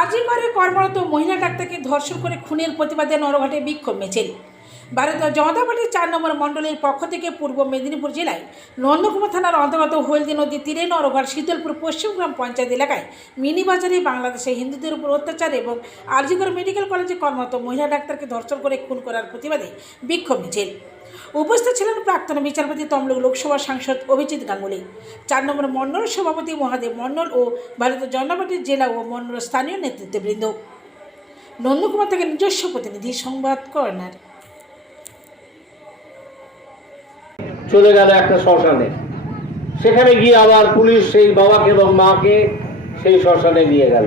আজিগড়ে কর্মরত মহিলা ডাক্তারকে ধর্ষণ করে খুনের প্রতিবাদে নরঘাটে বিক্ষোভ মিছিল। ভারতীয় জনতা পার্টির 4 নম্বর মণ্ডলের পক্ষ থেকে পূর্ব মেদিনীপুর জেলায় নন্দকুমার থানার অন্তর্গত হলদি নদীর তীরে নরঘাট শীতলপুর পশ্চিমগ্রাম পঞ্চায়েত এলাকায় মিনি বাজারে বাংলাদেশে হিন্দুদের উপর অত্যাচার এবং আজিগড় মেডিকেল কলেজে কর্মরত মহিলা ডাক্তারকে ধর্ষণ করে খুন করার প্রতিবাদে বিক্ষোভ মিছিল। উপস্থিত ছিলেন প্রাক্তন বিচারপতি তমলুক লোকসভা সাংসদ অভিজিৎ গাঙ্গুলি, 4 নম্বর মণ্ডল সভাপতি মহাদেব মণ্ডল ও ভারতীয় জনতা পার্টির জেলা ও মণ্ডল স্থানীয় নেতৃত্ববৃন্দ। নন্দকুমার থেকে নিজস্ব প্রতিনিধি সংবাদ কর্নার। চলে গেল একটা শ্মশানে, সেখানে গিয়ে আবার পুলিশ সেই বাবাকে এবং মাকে সেই শ্মশানে নিয়ে গেল।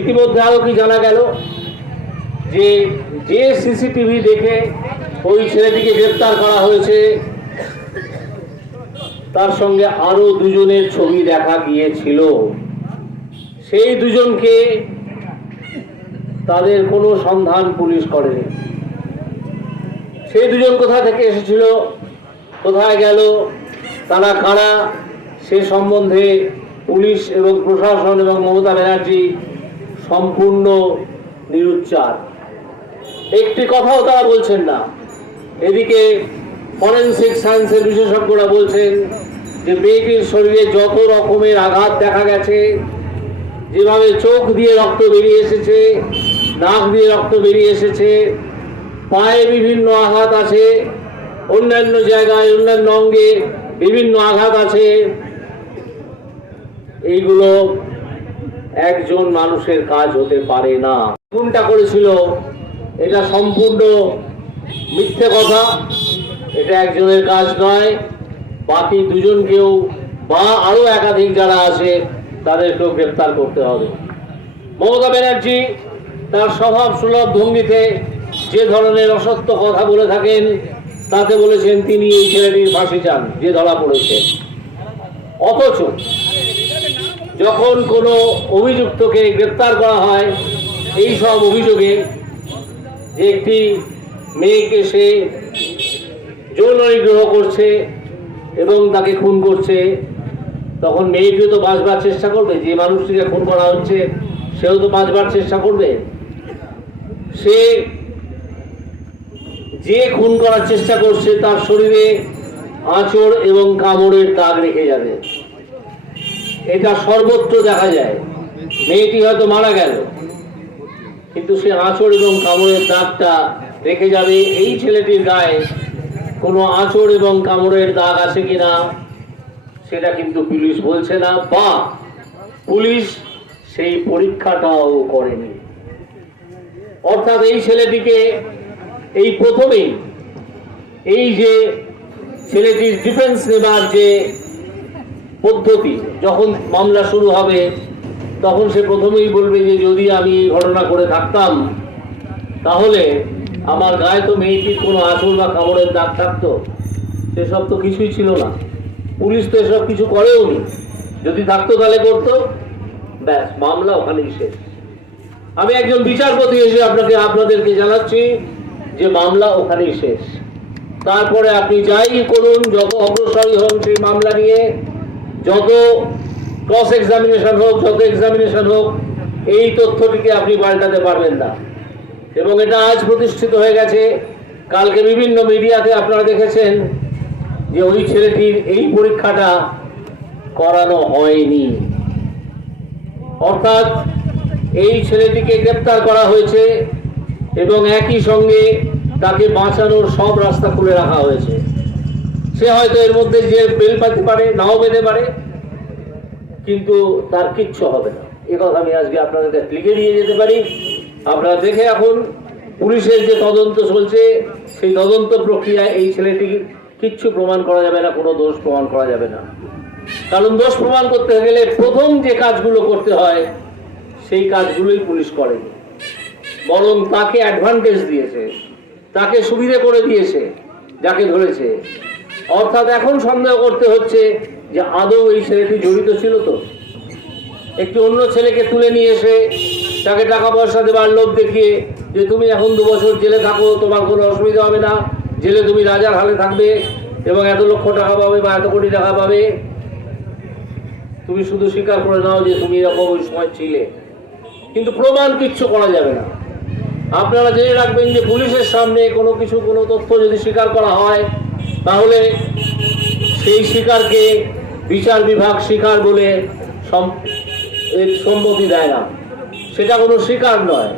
ইতিমধ্যে আরও কি জানা গেল যে সিসিটিভি দেখে ওই ছেলেটিকে গ্রেপ্তার করা হয়েছে তার সঙ্গে আরো দুজনের ছবি দেখা গিয়েছিল। সেই দুজনকে তাদের কোনো সন্ধান পুলিশ করেনি। সেই দুজন কোথা থেকে এসেছিল, কোথায় গেল, তারা কারা, সে সম্বন্ধে পুলিশ এবং প্রশাসন এবং মমতা ব্যানার্জি সম্পূর্ণ নিরুচ্চার। একটি কথাও তারা বলছেন না। এদিকে ফরেনসিক সায়েন্সের বিশেষজ্ঞরা বলছেন যে মেয়েটির শরীরে যত রকমের আঘাত দেখা গেছে, যেভাবে চোখ দিয়ে রক্ত বেরিয়ে এসেছে, নাক দিয়ে রক্ত বেরিয়ে এসেছে, পায়ে বিভিন্ন আঘাত আছে, অন্যান্য জায়গায় অন্যান্য অঙ্গে বিভিন্ন আঘাত আছে, এইগুলো একজন মানুষের কাজ হতে পারে না। কোনটা করেছিল এটা সম্পূর্ণ মিথ্যে কথা, এটা একজনের কাজ নয়। বাকি দুজনকেও বা আরো একাধিক যারা আছে তাদেরকেও গ্রেপ্তার করতে হবে। মমতা ব্যানার্জি তার স্বভাব সুলভ ভঙ্গিতে যে ধরনের অসত্য কথা বলে থাকেন, তাতে বলেছেন তিনি এই ছেলেটির ফাঁসি চান যে ধরা পড়েছে। অথচ যখন কোনো অভিযুক্তকে গ্রেপ্তার করা হয় এই সব অভিযোগে, যে একটি মেয়েকে সে যৌন নিগ্রহ করছে এবং তাকে খুন করছে, তখন মেয়েটিও তো বাঁচবার চেষ্টা করবে। যে মানুষটিকে খুন করা হচ্ছে সেও তো বাঁচবার চেষ্টা করবে। সে যে খুন করার চেষ্টা করছে তার শরীরে আঁচড় এবং কামড়ের দাগ রেখে যাবে। এটা সর্বত্র দেখা যায়। মেয়েটি হয়তো মারা গেল, কিন্তু সে আঁচড় এবং কামড়ের দাগটা রেখে যাবে। এই ছেলেটির গায়ে কোনো আঁচড় এবং কামড়ের দাগ আছে কিনা সেটা কিন্তু পুলিশ বলছে না, বা পুলিশ সেই পরীক্ষাটাও করেনি। অর্থাৎ এই ছেলেটিকে এই প্রথমেই এই যে ছেলেটির ডিফেন্স নেবার যে পদ্ধতি, যখন মামলা শুরু হবে তখন সে প্রথমেই বলবে যে যদি আমি এই ঘটনা করে থাকতাম তাহলে আমার গায়ে তো মেয়েটির কোনো আঁচড় বা কামড়ের দাগ থাকতো। সেসব তো কিছুই ছিল না। পুলিশ তো এসব কিছু করেও নি। যদি থাকতো তাহলে করতো, ব্যাস মামলা ওখানেই শেষ। আমি একজন বিচারপতি এসে আপনাদেরকে জানাচ্ছি যে মামলা ওখানেই শেষ। তারপরে আপনি যাই করুন, যত অগ্রসরই হন সেই মামলা নিয়ে, যত ক্রস এক্সামিনেশন হোক, যত এক্সামিনেশন হোক, এই তথ্যটিকে আপনি পাল্টাতে পারবেন না। এবং এটা আজ প্রতিষ্ঠিত হয়ে গেছে। কালকে বিভিন্ন মিডিয়াতে আপনারা দেখেছেন যে ওই ছেলেটির এই পরীক্ষাটা করানো হয়নি। অর্থাৎ এই ছেলেটিকে গ্রেপ্তার করা হয়েছে এবং একই সঙ্গে তাকে বাঁচানোর সব রাস্তা খুলে রাখা হয়েছে। সে হয়তো এর মধ্যে যে বেল পেতে পারে, নাও পেতে পারে, কিন্তু তার কিচ্ছু হবে না। এ কথা আমি আজকে আপনাদের কাছে লিখে দিয়ে যেতে পারি। আপনারা দেখে এখন পুলিশের যে তদন্ত চলছে সেই তদন্ত প্রক্রিয়ায় এই ছেলেটির কিচ্ছু প্রমাণ করা যাবে না, কোনো দোষ প্রমাণ করা যাবে না। কারণ দোষ প্রমাণ করতে গেলে প্রথম যে কাজগুলো করতে হয় সেই কাজগুলোই পুলিশ করেনি, বরং তাকে অ্যাডভান্টেজ দিয়েছে, তাকে সুবিধে করে দিয়েছে যাকে ধরেছে। অর্থাৎ এখন সন্দেহ করতে হচ্ছে যে আদৌ এই ছেলেটি জড়িত ছিল। তো একটি অন্য ছেলেকে তুলে নিয়ে এসে তাকে টাকা পয়সা দেবার লোভ দেখিয়ে যে তুমি এখন 2 বছর জেলে থাকো, তোমার কোনো অসুবিধা হবে না, জেলে তুমি রাজার হালে থাকবে এবং এত লক্ষ টাকা পাবে বা এত কোটি টাকা পাবে, তুমি শুধু স্বীকার করে নাও যে তুমি এরকম ওই সময় ছিলে। কিন্তু প্রমাণ কিচ্ছু করা যাবে না। আপনারা জেনে রাখবেন যে পুলিশের সামনে কোনো তথ্য যদি স্বীকার করা হয়, তাহলে সেই স্বীকারকে বিচার বিভাগ স্বীকার বলে সম্মতি দেয় না। সেটা কোনো স্বীকার নয়।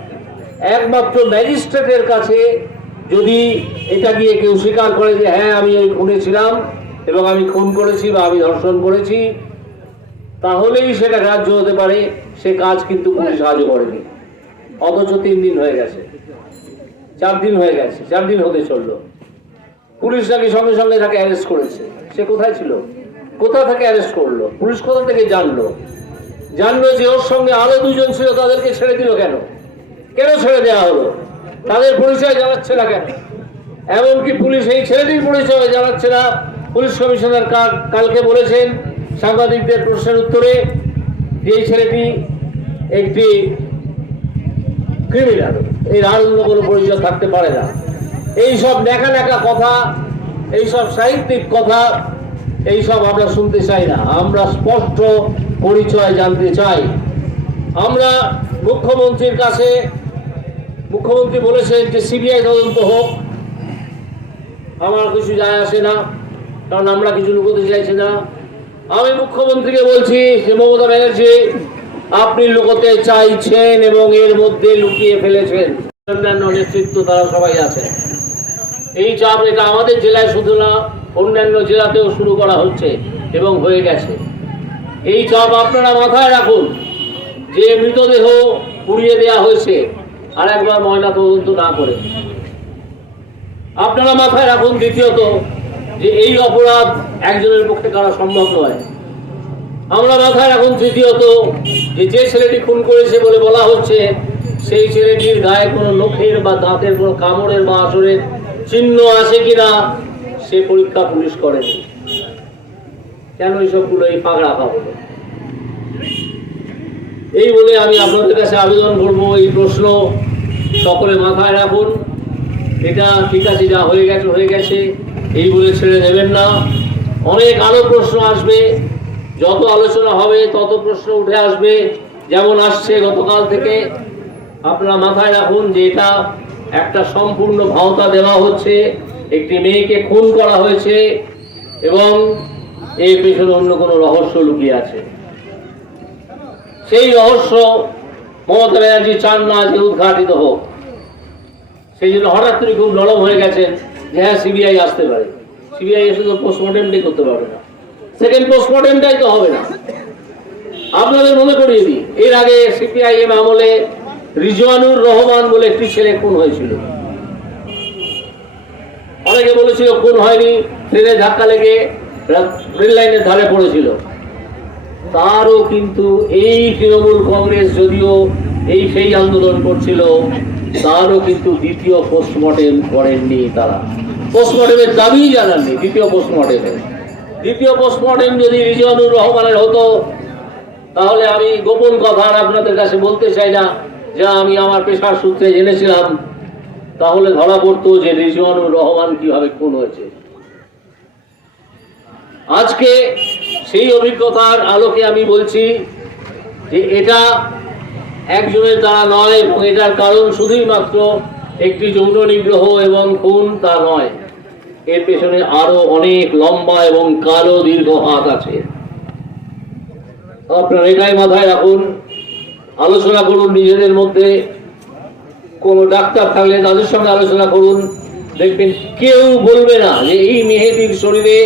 একমাত্র ম্যাজিস্ট্রেটের কাছে যদি এটা গিয়ে কেউ স্বীকার করে যে হ্যাঁ আমি ওই খুনে ছিলাম এবং আমি খুন করেছি বা আমি ধর্ষণ করেছি, তাহলেই সেটা গ্রাহ্য হতে পারে। সে কাজ কিন্তু পুলিশ আজও করেনি, অথচ 3 দিন হয়ে গেছে, 4 দিন হয়ে গেছে, 4 দিন হতে চললো। পুলিশ নাকি সঙ্গে সঙ্গে তাকে অ্যারেস্ট করেছে। সে কোথায় ছিল? কোথা থেকে অ্যারেস্ট করলো? পুলিশ কোথা থেকে জানলো যে ওর সঙ্গে আরো 2 জন ছিল, তাদেরকে ছেড়ে দিল কেন? কেন ছেড়ে দেওয়া হলো? তাদের পরিচয় জানাচ্ছে না কেন? এমনকি পুলিশ এই ছেলেটির পরিচয় জানাচ্ছে না। পুলিশ কমিশনার কালকে বলেছেন সাংবাদিকদের প্রশ্নের উত্তরে যে এই ছেলেটি একটি ক্রিমিনাল, এর আর অন্য কোনো পরিচয় থাকতে পারে না। এইসব ন্যাকা কথা, এইসব সাহিত্যিক কথা, এইসব আমরা শুনতে চাই না। আমরা স্পষ্ট পরিচয় জানতে চাই। আমরা মুখ্যমন্ত্রীর কাছে, মুখ্যমন্ত্রী বলেছেন যে সিবিআই তদন্ত হোক, আমার কিছু যায় আসে না, কারণ আমরা কিছু লুকোতে চাইছি না। আমি মুখ্যমন্ত্রীকে বলছি যে মমতা ব্যানার্জি, আপনি লুকোতে চাইছেন এবং এর মধ্যে লুকিয়ে ফেলেছেন। অন্যান্য নেতৃত্ব তারা সবাই আছে। এই চাপ এটা আমাদের জেলায় শুধু না, অন্যান্য জেলাতেও শুরু করা হচ্ছে এবং হয়ে গেছে। এই চাপ আপনারা মাথায় রাখুন যে মৃতদেহ পুড়িয়ে দেওয়া হয়েছে আর একবার ময়না তদন্ত না করে। আপনারা মাথায় রাখুন দ্বিতীয়ত যে এই অপরাধ একজনের পক্ষে করা সম্ভব নয়। আমরা মাথায় রাখুন তৃতীয়ত যে ছেলেটি খুন করেছে বলে বলা হচ্ছে, সেই ছেলেটির গায়ে কোনো নখের বা দাঁতের কোনো কামড়ের বা আসরের চিহ্ন আছে কিনা সে পরীক্ষা পুলিশ করেনি। কেন এইসবগুলো এই ফাঁক রাখা হলো? এই বলে আমি আপনাদের কাছে আবেদন করবো, এই প্রশ্ন সকলে মাথায় রাখুন। এটা ঠিক আছে, যা হয়ে গেছে এই বলে ছেড়ে দেবেন না। অনেক আরো প্রশ্ন আসবে, যত আলোচনা হবে তত প্রশ্ন উঠে আসবে, যেমন আসছে গতকাল থেকে। আপনারা মাথায় রাখুন যে এটা একটা সম্পূর্ণ ভাওতা দেওয়া হচ্ছে, একটি মেয়েকে খুন করা হয়েছে এবং এর পেছনে অন্য কোনো রহস্য লুকিয়ে আছে। সেই রহস্য মমতা ব্যানার্জি চান না যে উদ্ঘাটিত হোক। সেই জন্য হঠাৎ করে খুব নরম হয়ে গেছে যে হ্যাঁ সিবিআই আসতে পারে। সিবিআই এসে তো পোস্টমর্টেমটাই করতে পারবে না, সেকেন্ড পোস্টমর্টেমটাই তো হবে না। আপনাদের মনে করিয়ে দিই, এর আগে সিপিআইএম আমলে রিজওয়ানুর রহমান বলে একটি ছেলে খুন হয়েছিল। অনেকে বলেছিল খুন হয়নি, ট্রেনে ধাক্কা লেগে রেল লাইনের ধারে পড়েছিল। তারও কিন্তু এই তৃণমূল কংগ্রেস যদিও সেই আন্দোলন করছিল, তারও কিন্তু দ্বিতীয় পোস্টমর্টেম করেননি। তারা পোস্টমর্টেমের দাবি জানাননি। দ্বিতীয় পোস্টমর্টেম যদি রিজওয়ানুর রহমানের হতো, তাহলে আমি গোপন কথা আপনাদের কাছে বলতে চাই না, যা আমি আমার পেশার সূত্রে জেনেছিলাম, তাহলে ধরা পড়তো যে রিজওয়ানুর রহমান কিভাবে খুন হয়েছে। আজকে সেই অভিজ্ঞতার আলোকে আমি বলছি যে এটা একজনের দ্বারা নয়, এবং এটার কারণ শুধুই মাত্র একটি যৌন নিগ্রহ এবং খুন তা নয়, এর পেছনে আরো অনেক লম্বা এবং কালো দীর্ঘ হাত আছে। আপনারা এটাই মাথায় রাখুন, আলোচনা করুন নিজেদের মধ্যে। কোনো ডাক্তার থাকলে তাদের সঙ্গে আলোচনা করুন, দেখবেন কেউ বলবে না যে এই মেয়েটির শরীরে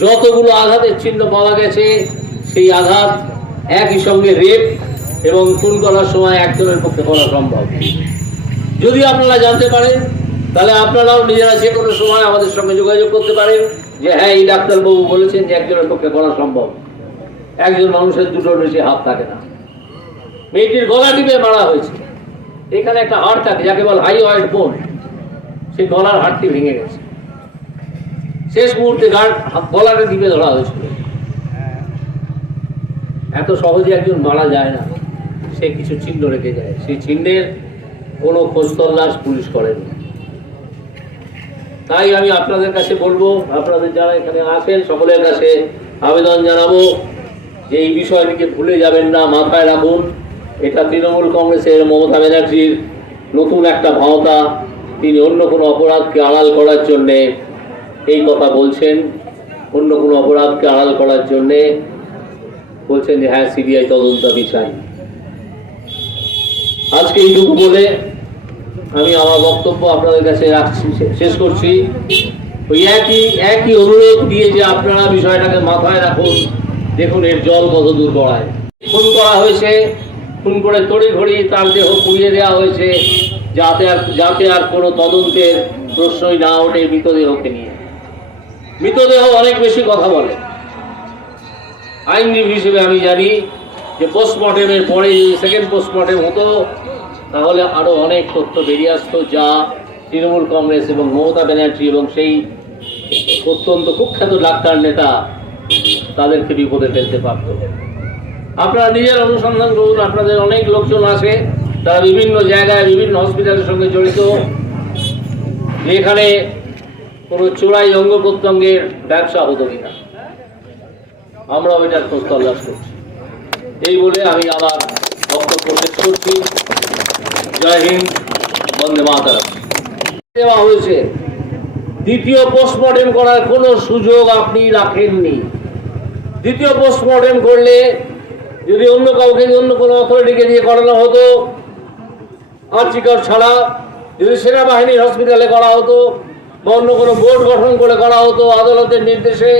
যতগুলো আঘাতের চিহ্ন পাওয়া গেছে, সেই আঘাত একই সঙ্গে রেপ এবং খুন করার সময় একজনের পক্ষে করা সম্ভব। যদি আপনারা জানতে পারেন, তাহলে আপনারাও নিজেরা যে কোনো সময় আমাদের সঙ্গে যোগাযোগ করতে পারেন যে হ্যাঁ এই ডাক্তারবাবু বলেছেন যে একজনের পক্ষে করা সম্ভব। একজন মানুষের দুটোর বেশি হাত থাকে না। মেয়েটির গলা টিপে মারা হয়েছে, এখানে একটা হাড় থাকে যাকে বল হাইওয়েড বোন, সেই গলার হাড়টি ভেঙে গেছে। শেষ মুহূর্তে গলাটা টিপে ধরা হয়েছিল। এত সহজে একজন মারা যায় না, সে কিছু চিহ্ন রেখে যায়। সেই চিহ্নের কোনো খোঁজ তল্লাশ পুলিশ করেনি। তাই আমি আপনাদের কাছে বলবো, আপনাদের যারা এখানে আসেন সকলের কাছে আবেদন জানাবো যে এই বিষয়টিকে ভুলে যাবেন না, মাথায় রাখুন। এটা তৃণমূল কংগ্রেসের মমতা ব্যানার্জির নতুন একটা ভাওতা। তিনি অন্য কোনো অপরাধকে আড়াল করার জন্যে এই কথা বলছেন, অন্য কোনো অপরাধকে আড়াল করার জন্যে বলছেন যে হ্যাঁ সিবিআই তদন্ত আমি চাই। আজকে এইটুকু বলে আমি আমার বক্তব্য আপনাদের কাছে রাখছি, শেষ করছি। ওই একই অনুরোধ দিয়ে যে আপনারা বিষয়টাকে মাথায় রাখুন। দেখুন এর জল কত দূর গড়ায়। খুন করা হয়েছে, খুন করে তড়িঘড়ি তার দেহ পুড়িয়ে দেওয়া হয়েছে, যাতে আর কোনো তদন্তের প্রশ্নই না ওঠে মৃতদেহকে নিয়ে। মৃতদেহ অনেক বেশি কথা বলে। আইনজীবী হিসেবে আমি জানি যে পোস্টমর্টেমের পরে যদি সেকেন্ড পোস্টমর্টেম হতো তাহলে আরো অনেক তথ্য বেরিয়ে আসতো, যা তৃণমূল কংগ্রেস এবং মমতা ব্যানার্জি এবং সেই অত্যন্ত কুখ্যাত ডাক্তার নেতা তাদেরকে বিপদে ফেলতে পারত। আপনারা নিজের অনুসন্ধান করুন। আপনাদের অনেক লোকজন আছে তারা বিভিন্ন জায়গায় বিভিন্ন হসপিটালের সঙ্গে জড়িত, যেখানে কোনো চোরাই অঙ্গ প্রত্যঙ্গের ব্যবসা হতো কিনা। আমরাও এটার খোঁজ তল্লাশ করছি। এই বলে আমি আবার বক্তব্য শেষ করছি। জয় হিন্দ, বন্দে মাতরম। দেওয়া হয়েছে, দ্বিতীয় পোস্টমর্টেম করার কোনো সুযোগ আপনি রাখেননি। দ্বিতীয় পোস্টমর্টেম করলে যদি অন্য কাউকে, অন্য কোনো অথরিটিকে দিয়ে করানো হতো, আর্চিকর ছাড়া যদি সেনাবাহিনীর হসপিটালে করা হতো বা অন্য কোনো বোর্ড গঠন করে করা হতো আদালতের নির্দেশে,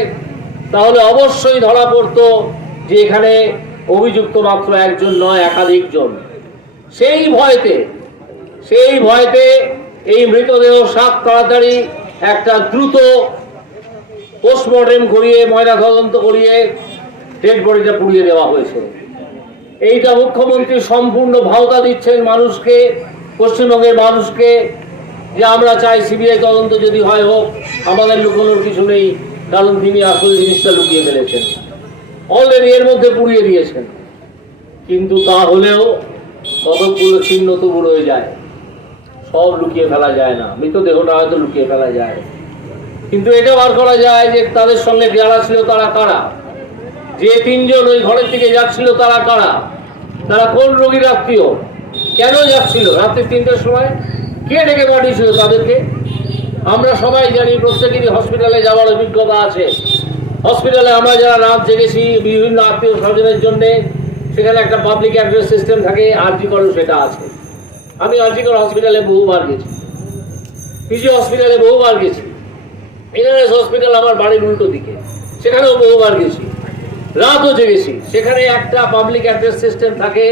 তাহলে অবশ্যই ধরা পড়তো যে এখানে অভিযুক্ত মাত্র একজন নয়, একাধিক জন। সেই ভয়তে এই মৃতদেহ সাত তাড়াতাড়ি একটা দ্রুত পোস্টমর্টেম করিয়ে, ময়নাতদন্ত করিয়ে ডেড বডিটা পুড়িয়ে দেওয়া হয়েছে। এইটা মুখ্যমন্ত্রী সম্পূর্ণ ভাওতা দিচ্ছেন মানুষকে, পশ্চিমবঙ্গের মানুষকে, যে আমরা চাই সিবিআই তদন্ত যদি হয় হোক, আমাদের লুকোনোর কিছু নেই, কারণ তিনি আসল জিনিসটা লুকিয়ে ফেলেছেন, অলরেডি এর মধ্যে পুড়িয়ে দিয়েছেন। কিন্তু তা হলেও কতকগুলো চিহ্ন তবু রয়ে যায়, সব লুকিয়ে ফেলা যায় না। মৃতদেহটা হয়তো লুকিয়ে ফেলা যায়, কিন্তু এটা বার করা যায় যে তাদের সঙ্গে যারা ছিল তারা কারা, যে তিনজন ওই ঘরের থেকে যাচ্ছিল তারা কারা, তারা কোন রোগীর আত্মীয়, কেন যাচ্ছিল, রাত্রি 3টার সময় কে ডেকে পাঠিয়েছিল তাদেরকে। আমরা সবাই জানি, প্রত্যেকেরই হসপিটালে যাওয়ার অভিজ্ঞতা আছে। হসপিটালে আমরা যারা রাত জেগেছি বিভিন্ন আত্মীয় স্বজনের জন্য, সেখানে একটা পাবলিক অ্যাড্রেস সিস্টেম থাকে, আরজিকর সেটা আছে। আমি আরজিকর হসপিটালে বহুবার গেছি, পিজি হসপিটালে বহুবার গেছি, এনআরএস হসপিটাল আমার বাড়ির উল্টো দিকে, সেখানেও বহুবার গেছি, রাতও জেগেছি। সেখানে একটা পাবলিক অ্যাড্রেস সিস্টেম থাকে,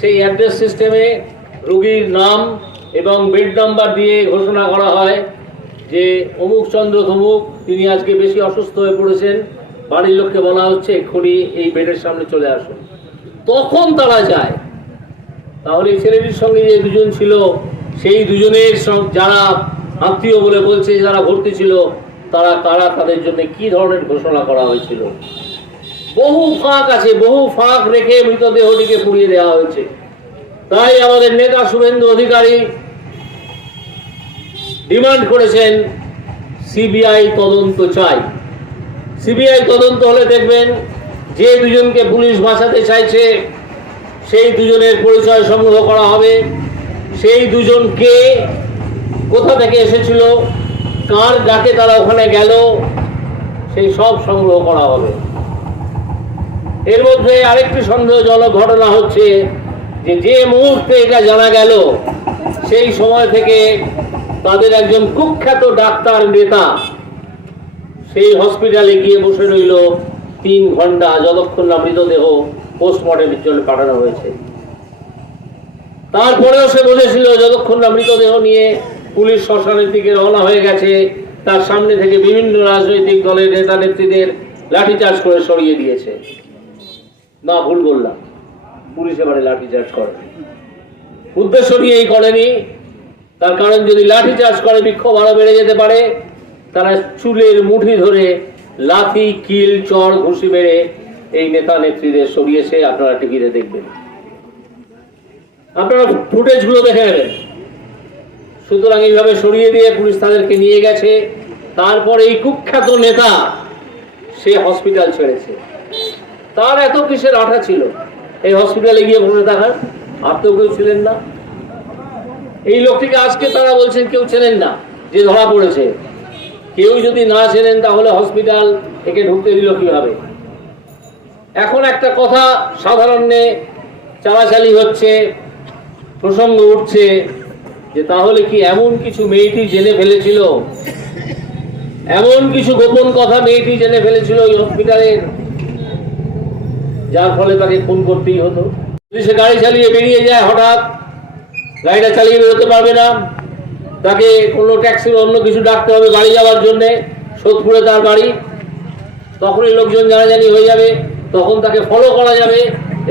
সেই অ্যাড্রেস সিস্টেমে রোগীর নাম এবং বেড নাম্বার দিয়ে ঘোষণা করা হয় যে অমুক চন্দ্র তমুক তিনি আজকে বেশি অসুস্থ হয়ে পড়েছেন, বাড়ির লোককে বলা হচ্ছে এক্ষুনি এই বেডের সামনে চলে আসুন। তখন তারা যায়। তাহলে এই ছেলেটির সঙ্গে যে দুজন ছিল, সেই দুজনের যারা আত্মীয় বলে বলছে, যারা ভর্তি ছিল, তারা কারা, তাদের জন্য কি ধরনের ঘোষণা করা হয়েছিল। বহু ফাঁক আছে, বহু ফাঁক রেখে মৃতদেহটিকে পুড়িয়ে দেওয়া হয়েছে। তাই আমাদের নেতা শুভেন্দু অধিকারী ডিমান্ড করেছেন সিবিআই তদন্ত চাই। সিবিআই তদন্ত হলে দেখবেন যে দুজনকে পুলিশ বাঁচাতে চাইছে সেই দুজনের পরিচয় সংগ্রহ করা হবে, সেই দুজনকে কোথা থেকে এসেছিল, কার ডাকে তারা ওখানে গেল, সেই সব সংগ্রহ করা হবে। এর মধ্যে আরেকটি সন্দেহজনক ঘটনা হচ্ছে যে মুহূর্তে এটা জানা গেল, সেই সময় থেকে তাদের একজন কুখ্যাত ডাক্তার নেতা সেই হসপিটালে গিয়ে বসে রইল 3 ঘন্টা, যতক্ষণ না মৃতদেহ পোস্টমর্টেমের জন্য পাঠানো হয়েছে। তারপরেও সে বলেছিল যতক্ষণ না মৃতদেহ নিয়ে পুলিশ শ্মশানের দিকে রওনা হয়ে গেছে, তার সামনে থেকে বিভিন্ন রাজনৈতিক দলের নেতা নেত্রীদের লাঠিচার্জ করে সরিয়ে দিয়েছে। না, ভুল বললাম, পুলিশ এবারে লাঠিচার্জ করে উদ্দেশ্য নিয়েই করেনি। তার কারণ যদি লাঠিচার্জ করে বিক্ষোভ আরো বেড়ে যেতে পারে। তারা চুলের মুঠি ধরে লাথি, কিল, চড়, ঘুষি মেরে এই নেতা নেত্রীদের সরিয়েছে। আপনারা টিভিতে দেখবেন, আপনারা ফুটেজগুলো দেখে নেবেন। সুতরাং এইভাবে সরিয়ে দিয়ে পুলিশ তাদেরকে নিয়ে গেছে। তারপর এই কুখ্যাত নেতা সে হসপিটাল ছেড়েছে। তার এত কিসের আঠা ছিল এই হসপিটালে গিয়ে বসে থাকার? আপনিও কেউ ছিলেন না। এই লোকটিকে আজকে তারা বলছেন কেউ চেনেন না, যে ধরা পড়েছে। কেউ যদি না চেনেন তাহলে হসপিটাল একে ঢুকতে দিল কিভাবে? এখন একটা কথা সাধারণে চালাচালি হচ্ছে, প্রসঙ্গ উঠছে যে তাহলে কি এমন কিছু মেয়েটি জেনে ফেলেছিল, এমন কিছু গোপন কথা মেয়েটি জেনে ফেলেছিল ওই হসপিটালের, যার ফলে তাকে খুন করতেই হতো? যদি সে গাড়ি চালিয়ে বেরিয়ে যায়, হঠাৎ গাড়িটা চালিয়ে বেরোতে পারবে না, তাকে কোনো ট্যাক্সির অন্য কিছু ডাকতে হবে বাড়ি যাওয়ার জন্যে, সোদপুরে তার বাড়ি, তখনই লোকজন জানাজানি হয়ে যাবে, তখন তাকে ফলো করা যাবে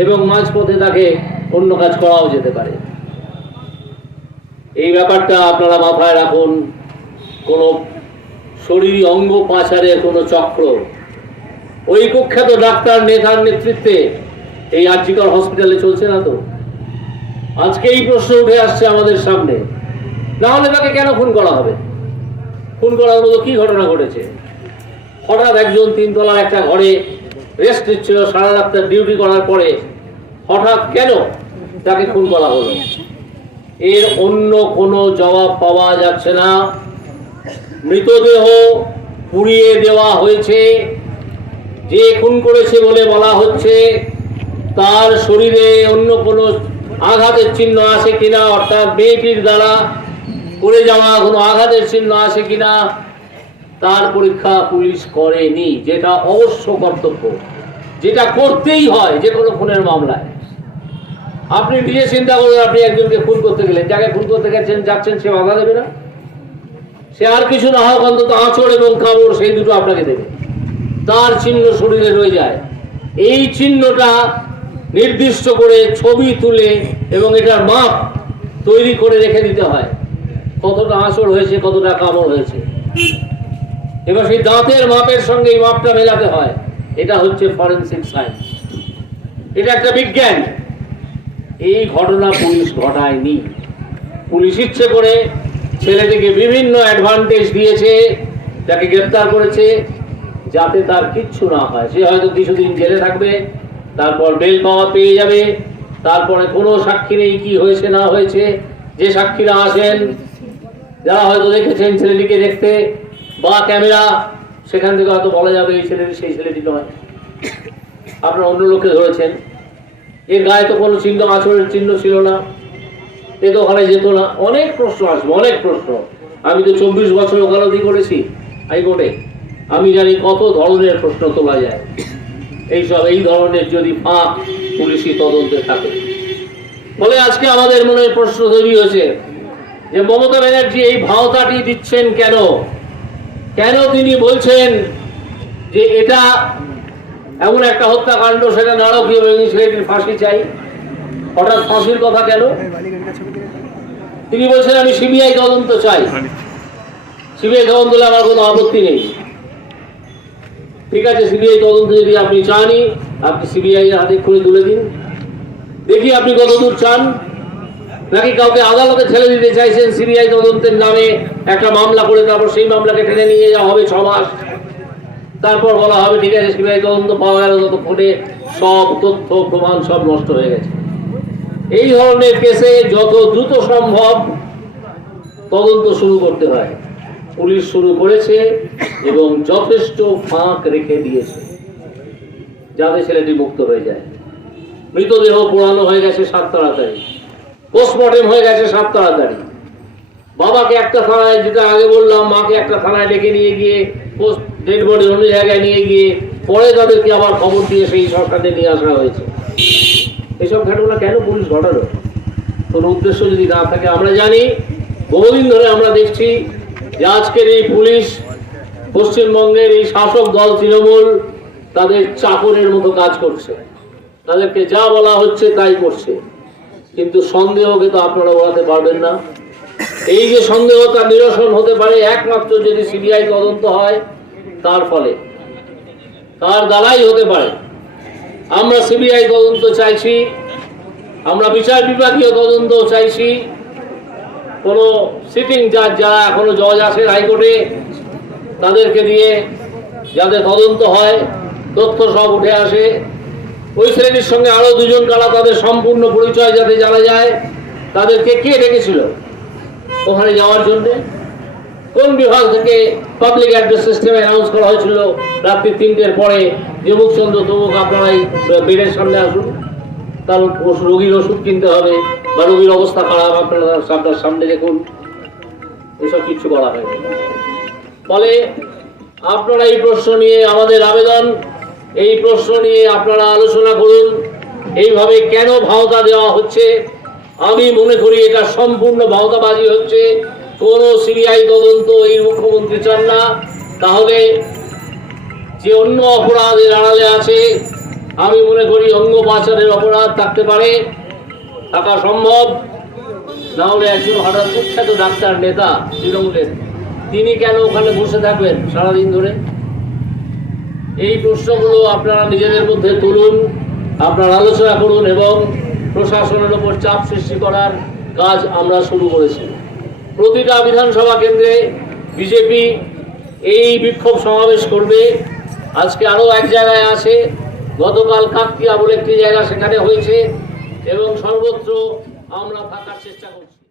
এবং মাঝপথে তাকে অন্য কাজ করাও যেতে পারে। এই ব্যাপারটা আপনারা মাথায় রাখুন। কোনো শরীরী অঙ্গ পাচারের কোনো চক্র ওই কুখ্যাত ডাক্তার নেতার নেতৃত্বে এই আরজিকর হসপিটালে চলছে না তো? আজকে এই প্রশ্ন উঠে আসছে আমাদের সামনে, না হলে তাকে কেন খুন করা হবে? খুন করার মতো কি ঘটনা ঘটেছে? হঠাৎ একজন তিনতলার একটা ঘরে রেস্ট নিচ্ছিল, সারা রাত ডিউটি করার পরে হঠাৎ কেন তাকে খুন করা হলো? এর অন্য কোনো জবাব পাওয়া যাচ্ছে না। মৃতদেহ পুড়িয়ে দেওয়া হয়েছে। যে খুন করেছে বলে বলা হচ্ছে তার শরীরে অন্য কোনো আঘাতের চিহ্ন আছে কিনা, অর্থাৎ মেয়েটির দ্বারা করে যাওয়া কোনো আঘাতের চিহ্ন আছে কিনা তার পরীক্ষা পুলিশ করেনি, যেটা অবশ্য কর্তব্য, যেটা করতেই হয় যে কোনো খুনের মামলায়। আপনি নিজে চিন্তা করুন, আপনি একজনকে খুন করতে গেলেন, যাকে খুন করতে গেছেন যাচ্ছেন, সে বাধা দেবে না? সে আর কিছু না হোক অন্তত আঁচড় এবং কামড় সেই দুটো আপনাকে দেবে, তার চিহ্ন শরীরে রয়ে যায়। এই চিহ্নটা নির্দিষ্ট করে ছবি তুলে এবং এটার মাপ তৈরি করে রেখে দিতে হয়, কতটা আঁচড় হয়েছে, কতটা কামড় হয়েছে। এবার সেই দাঁতের মাপের সঙ্গে এই মাপটা মেলাতে হয়। এটা হচ্ছে ফরেনসিক সায়েন্স, এটা একটা বিজ্ঞান। এই ঘটনা পুলিশ ঘটায়নি। পুলিশ ইচ্ছে করে ছেলেটিকে বিভিন্ন অ্যাডভান্টেজ দিয়েছে, তাকে গ্রেপ্তার করেছে যাতে তার কিচ্ছু না হয়। সে হয়তো কিছুদিন জেলে থাকবে, তারপর বেল পাওয়া পেয়ে যাবে, তারপরে কোনো সাক্ষী নেই কি হয়েছে না হয়েছে। যে সাক্ষীরা আসেন, যারা হয়তো দেখেছেন ছেলেটিকে দেখতে বা ক্যামেরা, সেখান থেকে হয়তো বলা যাবে এই ছেলেটি সেই ছেলেটি নয়, আপনারা অন্য লোককে ধরেছেন। এর গায়ে তো কোনো চিহ্ন, আচরণের চিহ্ন ছিল না, এ তো ওখানে যেত না। অনেক প্রশ্ন আসবে, অনেক প্রশ্ন। আমি তো 24 বছর ওকালতি করেছি হাইকোর্টে, আমি জানি কত ধরনের প্রশ্ন তোলা যায়। এই ধরনের যদি ফাঁক পুলিশি তদন্তে থাকে, ফলে আজকে আমাদের মনে প্রশ্ন তৈরি হয়েছে যে মমতা ব্যানার্জি এই ভাওতাটি দিচ্ছেন কেন? কেন তিনি বলছেন যে এটা এমন একটা হত্যাকাণ্ড, সেটা নারকীয় এবং ছেলেটির ফাঁসি চাই? হঠাৎ ফাঁসির কথা কেন? তিনি বলছেন আমি সিবিআই তদন্ত চাই। সিবিআই তদন্ত হলে আমার কোনো আপত্তি নেই। ঠিক আছে, সিবিআই তদন্ত যদি আপনি চানই, আপনি সিবিআই এর হাতে খুলে তুলে দিন, দেখি আপনি কতদূর চান। নাকি কাউকে আদালতে ঠেলে দিতে চাইছেন সিবিআই তদন্তের নামে একটা মামলা করে, তারপর সেই মামলাকে টেনে নিয়ে যাওয়া হবে 6 মাস, তারপর বলা হবে ঠিক আছে সিবিআই তদন্ত পাওয়া গেল, ততক্ষণে সব তথ্য প্রমাণ সব নষ্ট হয়ে গেছে। এই ধরনের কেসে যত দ্রুত সম্ভব তদন্ত শুরু করতে হয়। পুলিশ শুরু করেছে এবং যথেষ্ট ফাঁক রেখে দিয়েছে যাতে ছেলেটি মুক্ত হয়ে যায়। মৃতদেহ পোড়ানো হয়ে গেছে 7 তাড়াতাড়ি, পোস্টমর্টেম হয়ে গেছে 7 তাড়াতাড়ি। বাবাকে একটা থানায়, যেটা আগে বললাম, মাকে একটা থানায় ডেকে নিয়ে গিয়ে ডেড বডি অন্য জায়গায় নিয়ে গিয়ে পরে তাদেরকে আবার খবর দিয়ে সেই সরকারে নিয়ে আসা হয়েছে। এইসব ঘটনা কেন পুলিশ ঘটালো? কোনো উদ্দেশ্য যদি না থাকে। আমরা জানি, বহুদিন ধরে আমরা দেখছি যে আজকের এই পুলিশ পশ্চিমবঙ্গের এই শাসক দল তৃণমূল তাদের চাকরের মতো কাজ করছে, তাদেরকে যা বলা হচ্ছে তাই করছে। কিন্তু সন্দেহকে তো আপনারা বলাতে পারবেন না। এই যে সন্দেহ, তার নিরসন হতে পারে একমাত্র যদি সিবিআই তদন্ত হয়, তার ফলে তার দ্বারাই হতে পারে। আমরা সিবিআই তদন্ত চাইছি, আমরা বিচার বিভাগীয় তদন্ত চাইছি। কোনো সিটিং জাজ, যারা এখনো জজ আছেন হাইকোর্টে, তাদেরকে দিয়ে যাতে তদন্ত হয়, তথ্য সব উঠে আসে, ওই শ্রেণীর সঙ্গে আরো দুজন কারা, তাদের সম্পূর্ণ পরিচয় যাতে জানা যায়, তাদেরকে কে ডেকেছিল ওখানে যাওয়ার জন্য? কোন বিভাগ থেকে পাবলিক অ্যাড্রেস সিস্টেমে অ্যানাউন্স করা হয়েছিল রাত্রি 3টের পরে যে মুখচন্দ্র তমুক আপনারা এই বেডের সামনে আসুন, তার রোগীর ওষুধ কিনতে হবে বা রোগীর অবস্থা খারাপ, আপনারা আপনার সামনে দেখুন? এসব কিছু করা হয়নি। ফলে আপনারা এই প্রশ্ন নিয়ে, আমাদের আবেদন, এই প্রশ্ন নিয়ে আপনারা আলোচনা করুন। এইভাবে কেন ভাওতা দেওয়া হচ্ছে? আমি মনে করি এটা সম্পূর্ণ ভাওতাবাজি হচ্ছে। কোনো সিবিআই তদন্ত এই মুখ্যমন্ত্রী চান না। তাহলে যে অন্য অপরাধের আড়ালে আছে, আমি মনে করি অঙ্গ পাচারের অপরাধ থাকতে পারে, থাকা সম্ভব। না হলে একজন হঠাৎ কুখ্যাত ডাক্তার নেতা তৃণমূলের, তিনি কেন ওখানে বসে থাকবেন সারাদিন ধরে? এই প্রশ্নগুলো আপনারা নিজেদের মধ্যে তুলুন, আপনারা আলোচনা করুন এবং প্রশাসনের উপর চাপ সৃষ্টি করার কাজ আমরা শুরু করেছি। প্রতিটা বিধানসভা কেন্দ্রে বিজেপি এই বিক্ষোভ সমাবেশ করবে। আজকে আরও এক জায়গায় আছে, গতকাল কাকতিয়া বলে একটি জায়গা, সেখানে হয়েছে, এবং সর্বত্র আমরা থাকার চেষ্টা করছি।